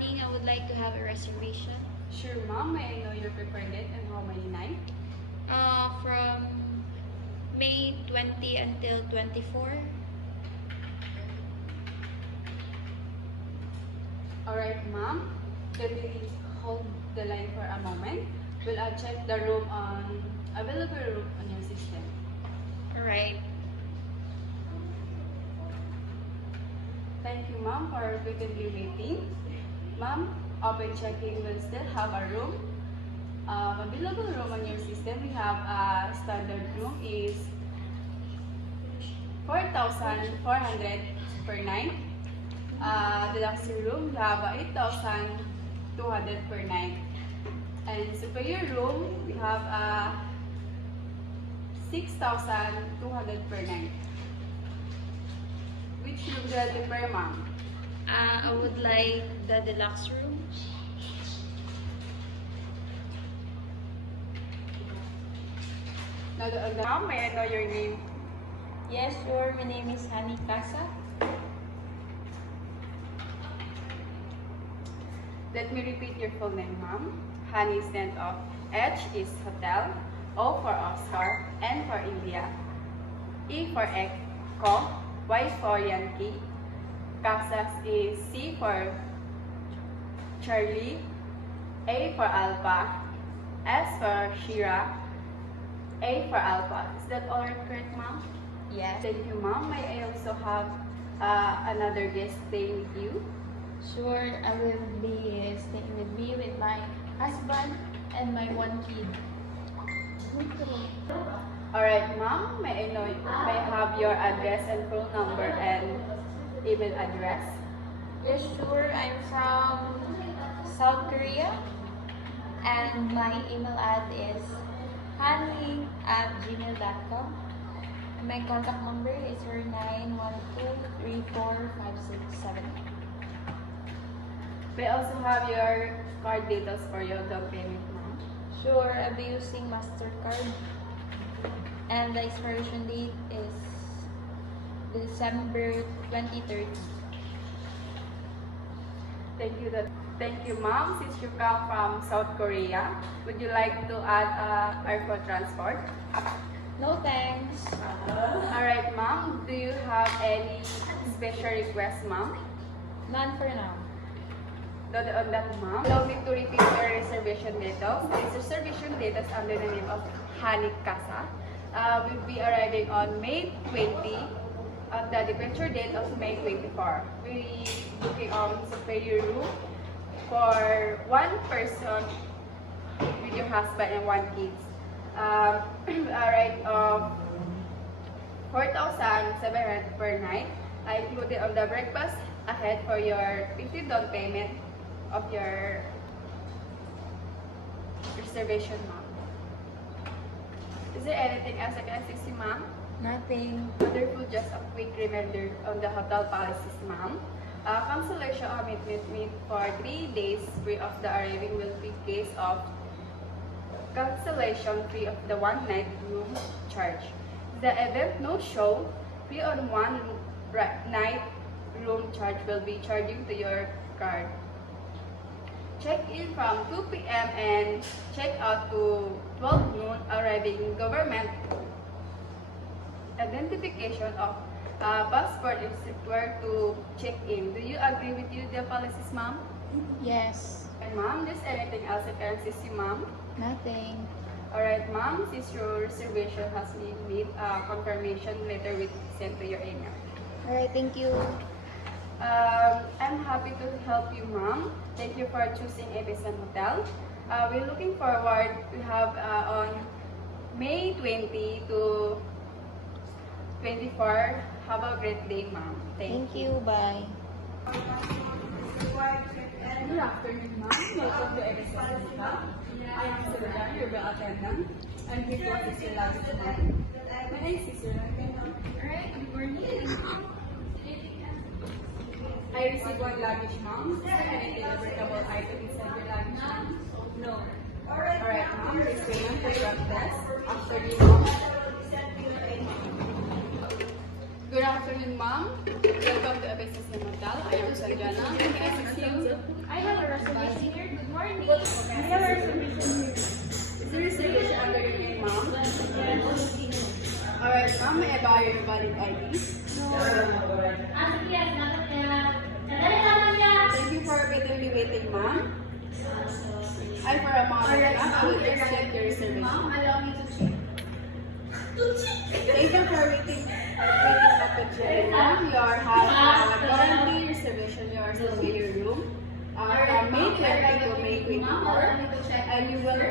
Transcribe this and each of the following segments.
morning. I would like to have a reservation. Sure, ma'am. May I know your preferred date and how many nights? From May 20 until 24. Alright, ma'am. Can we hold the line for a moment? Will I check the room on available room on your system? Alright. Thank you, ma'am, for patiently waiting. Ma'am, upon checking, will still have a room. Available room on your system. We have a standard room is 4,400 per night. Deluxe room, we have 8,200 per night. And superior room, we have 6,200 per night. Which room do you prefer, ma'am? I would like the deluxe room. Ma'am, may I know your name? Yes, sure. My name is Hani Casa. Let me repeat your full name, ma'am. Hani stand of H is hotel, O for Oscar, N for India, E for Echo, Y for Yankee, Casas is C for Charlie, A for Alpha, S for Shira, A for Alpha. Is that all correct, ma'am? Yes. Thank you, ma'am. May I also have another guest staying with you? Sure, I will be staying with me with my husband and my one kid. Alright, ma'am. May I have your address and phone number and email address? Yes, sure. I'm from South Korea and my email address is hani@gmail.com. My contact number is 0912345678. May I also have your card details for your down payment, ma'am. Sure, I'll be using MasterCard. And the expiration date is December 2030. Thank you, ma'am. Since you come from South Korea, would you like to add airport transport? No thanks. Alright, ma'am. Do you have any special request, ma'am? None for now. On that, ma'am, allow me to repeat your reservation details. This reservation details under the name of Hani Casa. Will be arriving on May 20 at the departure date of May 24. We booking on superior room for one person with your husband and one kids. Alright, 4,700 per night. I included on the breakfast ahead for your 50 down payment of your reservation, ma'am. Is there anything else I can assist you, ma'am? Nothing. Wonderful, just a quick reminder on the hotel policies, ma'am. Cancellation of commitment for 3 days free of the arriving will be case of cancellation free of the one night room charge. The event no show, free on one night room charge will be charging to your card. Check-in from 2 p.m. and check-out to 12 noon, arriving government identification of passport is required to check-in. Do you agree with the policies, ma'am? Yes. And ma'am, is anything else I can assist you, ma'am? Nothing. Alright, ma'am, since your reservation has been made, confirmation letter will be sent to your email. Alright, thank you. I'm happy to help you, ma'am. Thank you for choosing Ebesan Hotel. We're looking forward. We have on May 20 to 24. Have a great day, ma'am. Thank you. Bye. Good afternoon, ma'am. Welcome to Ebesan Hotel. I am Sylvia, your bell attendant. I'm here to assist your luggage, ma'am. My name is Sylvia. Alright, good morning. I received one luggage, ma'am. Is there anything unbreakable item inside your luggage, ma'am? No. Alright, ma'am. Please payment for your test. After you, ma'am. Good afternoon, ma'am. Welcome to Abesis Hotel. I am Sanjana. Can I assist you? I have ma'am, may I borrow your valid ID? Thank you for patiently waiting, ma'am. I for a moment, ma'am, I will just check your reservation. Allow me to check. Thank you for waiting up the check, ma'am. You are have currently reservation yours to your room. From May 20 to May 24, and you will be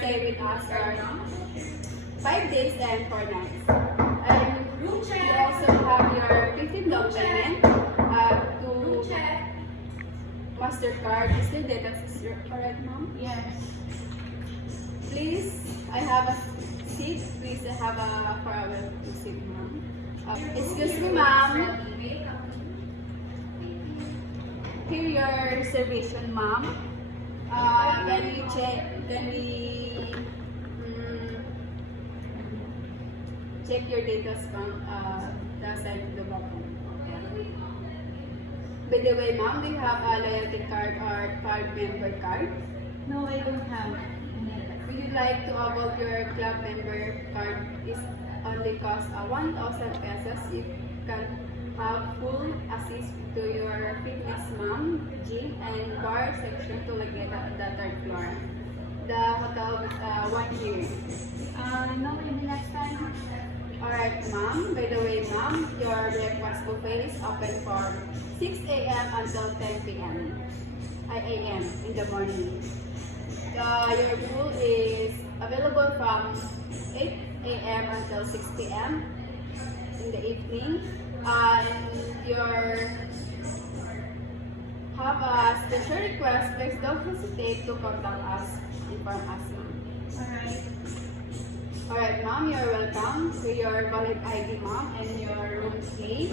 stay with us for 5 days and 4 nights. And you also have your 15 down payment to MasterCard. Is the data correct, ma'am? Yes. Please, I have a seat. Please have a for our seat, ma'am. Excuse me, ma'am. Here your reservation, ma'am. Can we check? Can we check your data from the side of the bottom? By the way, ma'am, do you have a loyalty card or card member card? No, I don't have. Would you like to avail your club member card? Is only cost 1,000 pesos. You can have full access to your fitness, ma'am, gym, and bar section to locate at the third floor. The hotel with 1 year. No, maybe next time. Alright, ma'am. By the way, ma'am, your breakfast buffet is open from 6 a.m. until 10 p.m. a.m. in the morning. Your pool is available from 8 a.m. until 6 p.m. in the evening. And your have a special request, please don't hesitate to contact us, inform us, ma'am. Alright. Alright, ma'am, you're welcome to your valid ID, ma'am, and your room key.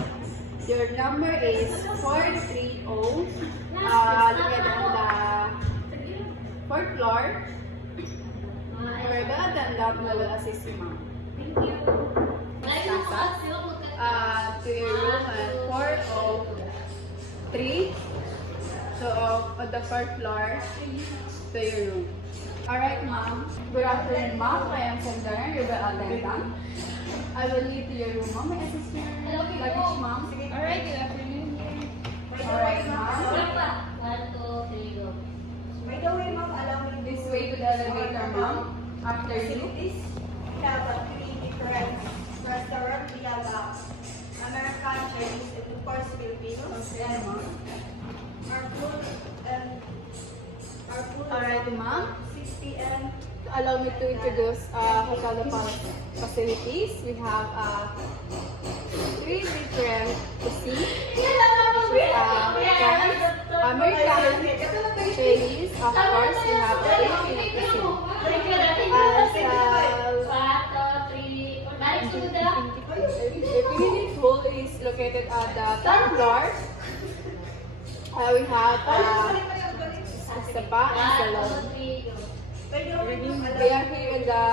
Your number is 430, located on the 4th floor. Your attendant will assist you, ma'am. Thank you. To your room at 403. So, on the 4th floor, to your room. Alright, ma'am. Good afternoon, ma'am. I am Sandra, your attendant. I will lead to your room, ma'am. May I assist your luggage, ma'am? Alright, good afternoon. Alright, ma'am. By the way, ma'am, allow me This way to the elevator, ma'am. After you. facilities. We have 3 different restaurants. We have American, Chinese, and of course Filipino. Okay, ma'am. Our food Alright, ma'am. 6 p.m. Allow me to introduce hotel facilities. We have 3 different cuisine. French, American, Chinese. Of course, we have a Filipino cuisine. The community pool is located at the top floor. We have spa and salon. By the way, ma'am, We are here in the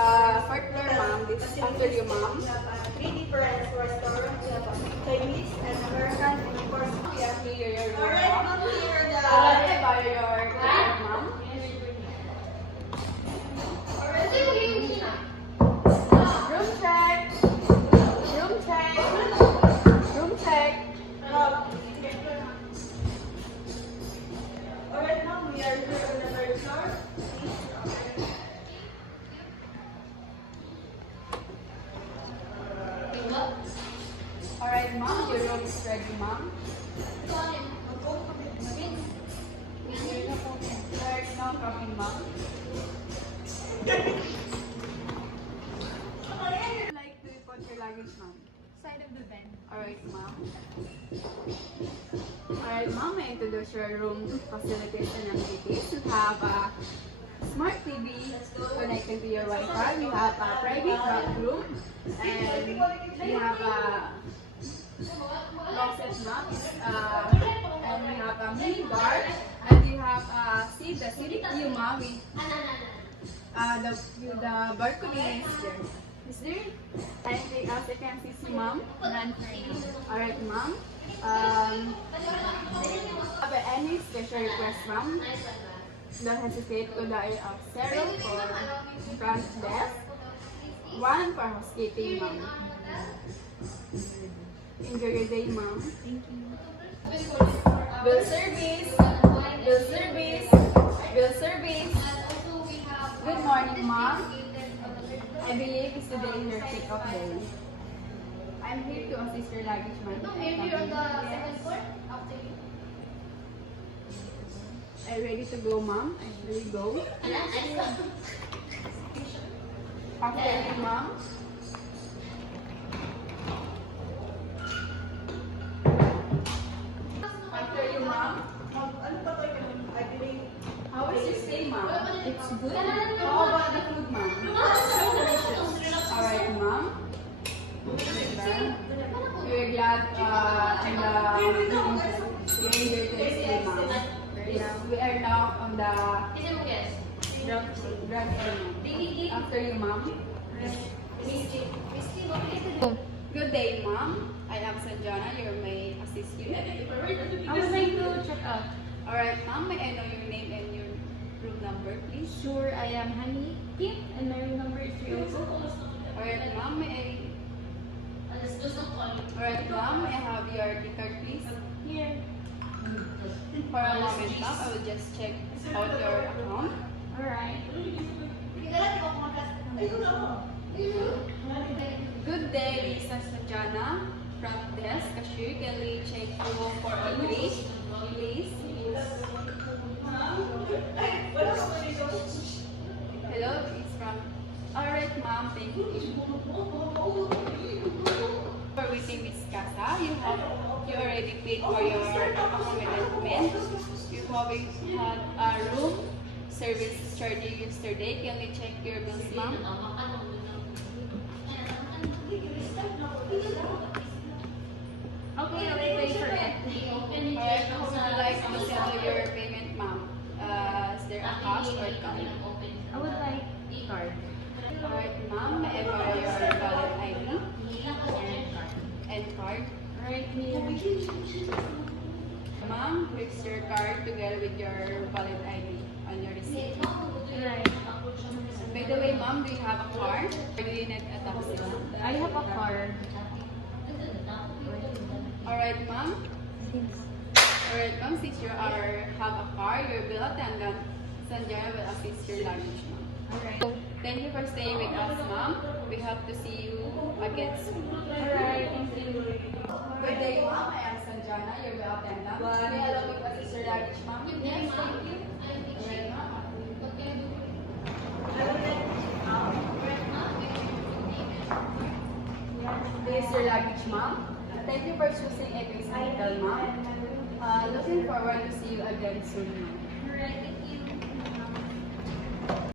4th floor, ma'am. This is after you, ma'am. we have 3 different restaurants. We have Chinese and American, and of course, We are here, your room, alright, ma'am. ma'am, here the By your ticket, ma'am. Room check. Room check. Room check. alright, ma'am, we are here on the 3rd floor. Alright, ma'am. Your room is ready, ma'am. There is no problem, ma'am. Would like to put your luggage, ma'am? Side of the bed. Alright, ma'am. Alright, ma'am. I introduce your room facilities and amenities. You have a smart TV connected to your Wi-Fi. You have a private bathroom. And you have a closet map. And you have a mini bar. And you have a seat, the seat view, ma'am. The balcony is there. Is there anything else I can see, ma'am? None for you. Alright, ma'am. Have any special request, ma'am? Don't hesitate to dial up 0 for front desk, 1 for housekeeping, ma'am. Enjoy your day, ma'am. Thank you. Bill service. Bill service. Bill service. Good morning, ma'am. I believe it's today your pick-up day. I'm here to assist your luggage, ma'am. No, maybe on the second floor after you. Are you ready to go, ma'am? Here we go. After you, ma'am. After you, ma'am. Ano pa to? I believe. How was your stay, ma'am? It's good. How about the food, ma'am? Alright, ma'am. We're glad and you're here to stay, ma'am. We are now on the Kasi mo guess. ground floor, ma'am. After you, ma'am. Good day, ma'am. I am Sanjana. You may assist you. I would like to check out. Alright, ma'am. May I know your name and your room number, please? Sure, I am Honey Kim and my room number is 302. Alright, ma'am. Alright, ma'am. May I have your key card, please? Here. For a moment, ma'am. I will just check out your account. Alright. Good day, Lisa Sanjana. Front desk, cashier. Can we check room 403, please? Hello, it's from. Alright, ma'am. Thank you. For waiting, Miss Casa, you already paid for your accommodation. You probably had a room service charge yesterday. Can we check your bills, ma'am? Okay, I'll pay for it. Alright, how would you like to settle your payment, ma'am? Is there a cash or card? I would like card. Alright, ma'am, may I borrow your valid ID and card? Alright, here. Ma'am, here's your card together with your valid ID on your receipt. Alright. By the way, ma'am, do you have a car? Or do you need a taxi, ma'am? I have a card. Alright, ma'am. Alright, ma'am, since you have a car, your bill attendant, Sanjana will assist your luggage, ma'am. Alright. Thank you for staying with us, ma'am. We hope to see you again soon. Alright, thank you. Good day, ma'am. I am Sanjana, your bill attendant. May I allow me to assist your luggage, ma'am? Yes, thank you. Alright, ma'am. What can I do? This is your luggage, ma'am. Thank you for choosing Equus Hotel, ma'am. Looking forward to see you again soon, ma'am.